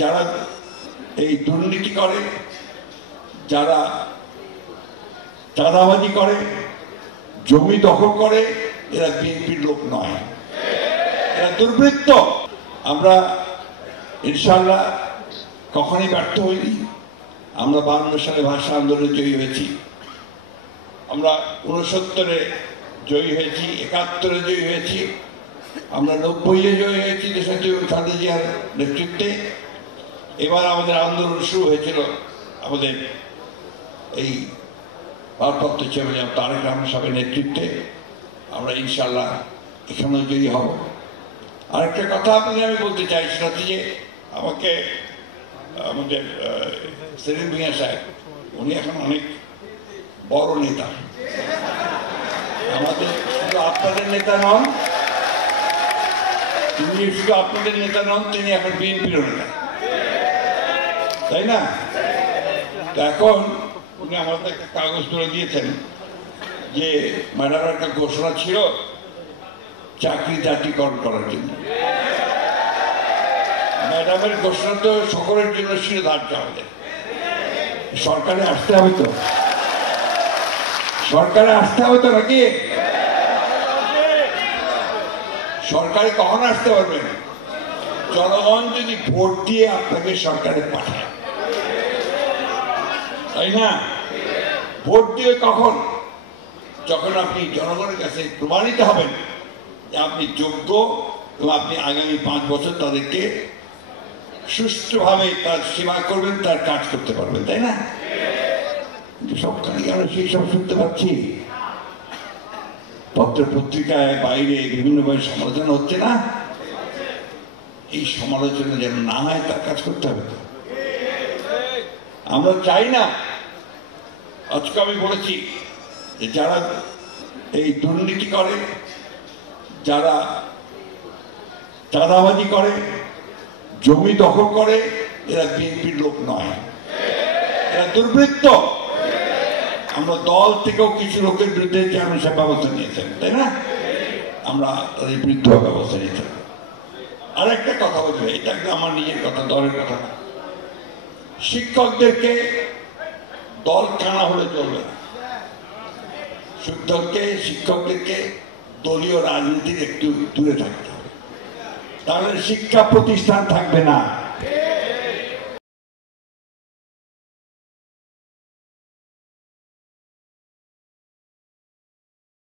যারা এই দুর্নীতি করে, যারা চাঁদাবাজি করে, জমি দখল করে, এরা বিএনপির লোক নয়, এরা দুর্বৃত্ত। আমরা ইনশাআল্লাহ কখনই ব্যর্থ হইনি। আমরা 52 সালে ভাষা আন্দোলনে জয়ী হয়েছি, আমরা 69-এ জয়ী হয়েছি, 71-এ জয়ী হয়েছি, আমরা 90-এ জয়ী হয়েছি দেশনেত্রী খালেদা জিয়ার নেতৃত্বে। এবার আমাদের আন্দোলন শুরু হয়েছিল আমাদের এই ভারপ্রাপ্ত চেয়ারম্যান তারেক রহমান সাহেবের নেতৃত্বে। আমরা ইনশাআল্লাহ এখানেও জয়ী হব। আরেকটা কথা আপনাদের আমি বলতে চাই, সেটা হচ্ছে যে আমাকে আমাদের সেলিম ভূঁইয়া সাহেব, উনি এখন অনেক বড় নেতা, আমাদের শুধু আপনাদের নেতা নন, তিনি শুধু আপনাদের নেতা নন, তিনি এখন বিএনপির নেতা, তাই না? তো এখন উনি আমাদের একটা কাগজ তুলে দিয়েছেন যে ম্যাডামের একটা ঘোষণা ছিল চাকরি জাতীয়করণ করার জন্য। ম্যাডামের ঘোষণা তো সকলের জন্য শিরোধার্য আমাদের। সরকারে আসতে হবে তো, সরকারে আসতে হবে তো নাকি? সরকারে কখন আসতে পারবেন? জনগণ যদি ভোট দিয়ে আপনাকে সরকারে পাঠায়, তাই না? ভোট দিয়ে কখন? যখন আপনি জনগণের কাছে প্রমাণিত হবেন যে আপনি যোগ্য এবং আপনি আগামী 5 বছর তাদেরকে সুষ্ঠুভাবে তার সেবা করবেন, তার কাজ করতে পারবেন, তাই না? কিন্তু সবখানে আমরা সেই সব শুনতে পাচ্ছি, পত্র পত্রিকায় বাইরে বিভিন্নভাবে সমালোচনা হচ্ছে না? এই সমালোচনা যেন না হয় তার কাজ করতে হবে। আমরা চাই না। আজকে আমি বলেছি যে যারা এই দুর্নীতি করে, যারা চাঁদাবাজি করে, জমি দখল করে, এরা বিএনপির লোক নয়, এরা দুর্বৃত্ত। আমরা দল থেকেও কিছু লোকের বিরুদ্ধে চেয়ারম্যান সাহেব ব্যবস্থা নিয়েছেন, তাই না? আমরা তাদের বিরুদ্ধে ব্যবস্থা নিতে হবে। আর একটা কথা বলতে, এটা আমার নিজের কথা, দলের কথা না। শিক্ষকদেরকে দল টানা হলে চলবে না। শিক্ষকদেরকে দলীয় রাজনীতির একটু দূরে থাকতে হবে, তাহলে শিক্ষা প্রতিষ্ঠান থাকবে না।